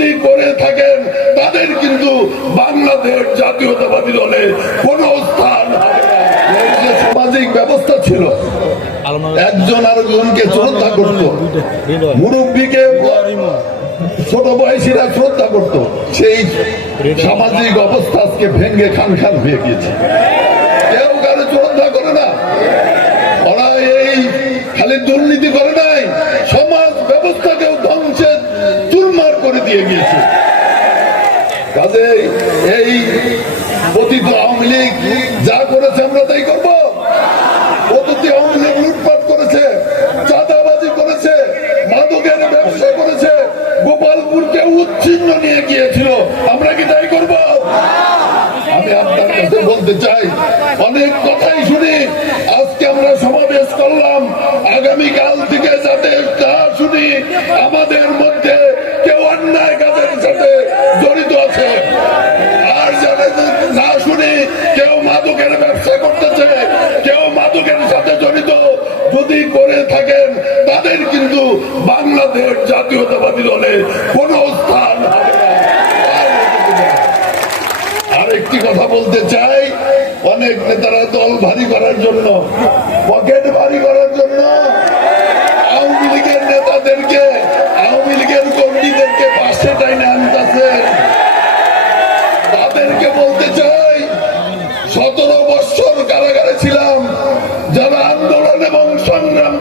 যদি করে থাকেন, তাদের কিন্তু বাংলাদেশ জাতীয়তাবাদী দলে কোন স্থান সামাজিক ব্যবস্থা ছিল, একজন শ্রদ্ধা মুরব্বীকে ছোট বয়সীরা শ্রদ্ধা করত। সেই সামাজিক অবস্থা আজকে ভেঙ্গে খান খান হয়ে গিয়েছে। কেউ কারও শ্রদ্ধা করে না। ওরা এই খালি দুর্নীতি করে দিয়ে গিয়েছে। কাজে এই পতিত আওয়ামী লীগ যা করেছে আমরা তাই করব। লুটপাট করেছে, চাঁদাবাজি করেছে ব্যবসা করেছে নিয়ে গিয়েছিল। আমরা কি তাই করব? আমি আপনার কাছে বলতে চাই, অনেক সাথে জড়িত আছে। আর যারা না শুনি কেউ মাদকের ব্যবসা করতেছে, কেউ মাদকের সাথে জড়িত, যদি করে থাকেন, তাদের কিন্তু বাংলাদেশ জাতীয়তাবাদী দলে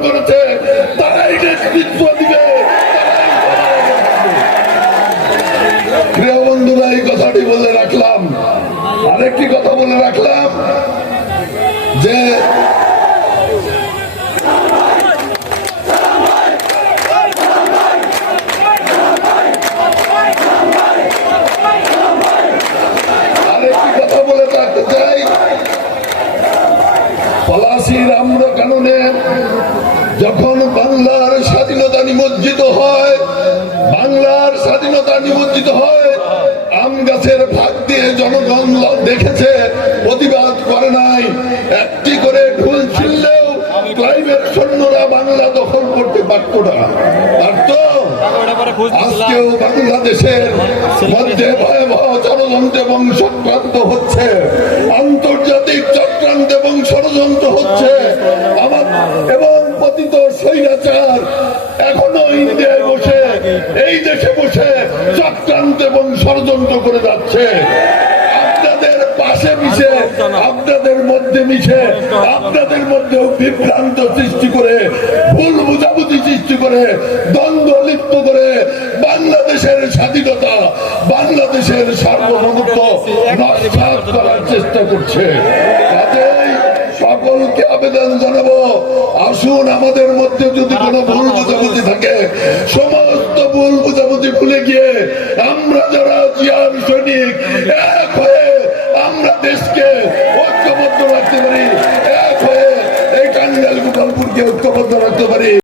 করেছে তারাই নেতৃত্ব দিবে তারাই প্রিয় বন্ধুরা এই কথাটি বলে রাখলাম আরেকটি কথা বলে রাখলাম যে আরেকটি কথা বলে রাখতে চাই পলাশির আম্র কাননে যখন বাংলার স্বাধীনতা নিমজ্জিত হয়, বাংলার স্বাধীনতা নিমজ্জিত হয়, আম গাছের ভাগ দিয়ে জনগণ দেখেছে, প্রতিবাদ করে নাই। একটি করে ঢুল ছিললেও ক্লাইমেট সৈন্যরা বাংলা দখল করতে পারত না। পারত? আজকেও বাংলাদেশের মধ্যে ভয়াবহ ষড়যন্ত্র এবং সংক্রান্ত হচ্ছে। পতিত স্বৈরাচার এখনও ইন্ডিয়ায় বসে, এই দেশে বসে চক্রান্ত এবং ষড়যন্ত্র করে যাচ্ছে। আপনাদের পাশে মিশে, আপনাদের মধ্যে মিশে, আপনাদের বিভ্রান্ত সৃষ্টি করে, ভুল বুঝাবুঝি সৃষ্টি করে, দ্বন্দ্ব লিপ্ত করে বাংলাদেশের স্বাধীনতা, বাংলাদেশের সার্বভৌমত্ব নস্বাত করার চেষ্টা করছে। সকলকে আবেদন আসুন আমাদের মধ্যে যদি কোনো ভুল বুঝাবুঝি থাকে সমস্ত ভুল বুঝাবুঝি ভুলে গিয়ে আমরা যারা জিয়ার সৈনিক এক হয়ে আমরা দেশকে ঐক্যবদ্ধ রাখতে পারি এক হয়ে এই টাঙ্গাইল গোপালপুরকে ঐক্যবদ্ধ রাখতে পারি।